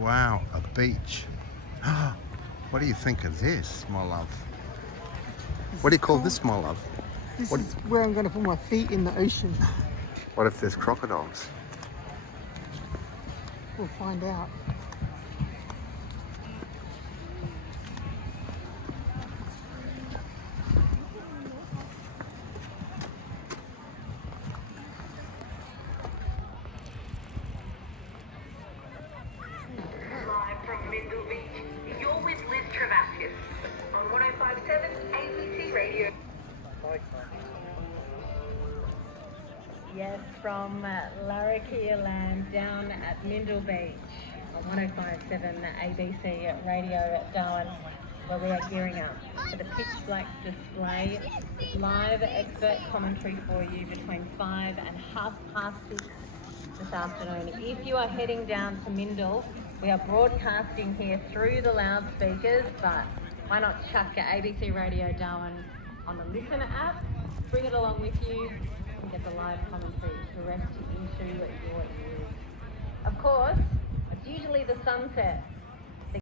Wow, a beach. What do you think of this, my love? What do you call this, my love? This What- is where I'm going to put my feet in the ocean. What if there's crocodiles? We'll find out. Live from Mindle Beach, you're with Liz Travascus on 105.7 ABC Radio. Yes, from Larrakia Land down at Mindle Beach on 105.7 ABC Radio at Darwin, where we are gearing up for the pitch black display with live expert commentary for you between 5 and 6:30 this afternoon. If you are heading down to Mindle, we are broadcasting here through the loudspeakers, but why not chuck ABC Radio Darwin on the Listener app, bring it along with you, and get the live commentary direct into your ears. Of course, it's usually the sunset